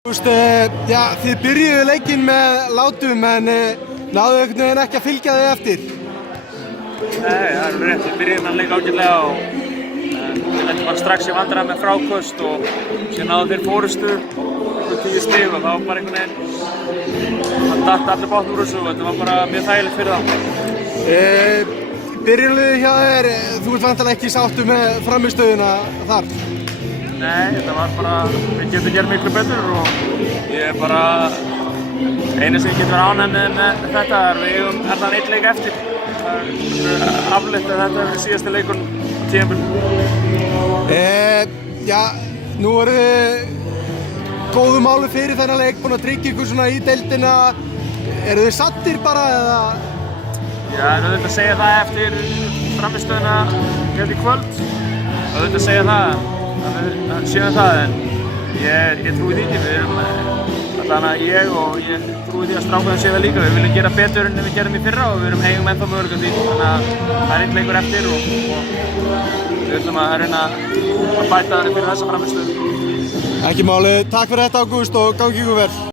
Já, þið byrjuðu leikinn með látum en náðu einhvern veginn ekki að fylgja þau eftir. Nei, það er rétt. Við byrjuðum að leika ágætlega og við lendum bara strax í vandræðum með fráköst og síðan náðu þeir fórustu og 10 stig og það var bara einhvern veginn það datt allir bátnum úr þessu og þetta var bara mjög þægilegt fyrir þá. Byrjunarliðið hjá þér, þú ert væntanlega ekki sáttur með frammistöðuna þar? Nei, þetta var bara, við getum gert miklu betur og ég er bara eina sem ég get verið ánægður með þetta er við eigum allan einn leik eftir. Það er afleitt að þetta er síðasti leikur á tímabilinu. Já, nú eru þið góðu máli fyrir þennan leik, búin að tryggja ykkur svona í deildina. Eru þið sattir bara eða? Já, en auðvitað segja það eftir frammistöðuna hérna í kvöld. Auðvitað segja það. Við séum það, en ég trúi því ekki. Við erum allavega ég og ég trúi því að strákarnir séu það líka. Við viljum gera betur en við gerum í fyrra og við eigum ennþá möguleika því. Þannig að það er einn leikur eftir og við ætlum að reyna að bæta fyrir þessa frammistöðu. Ekki máli. Takk fyrir þetta, Ágúst, og gangi ykkur vel.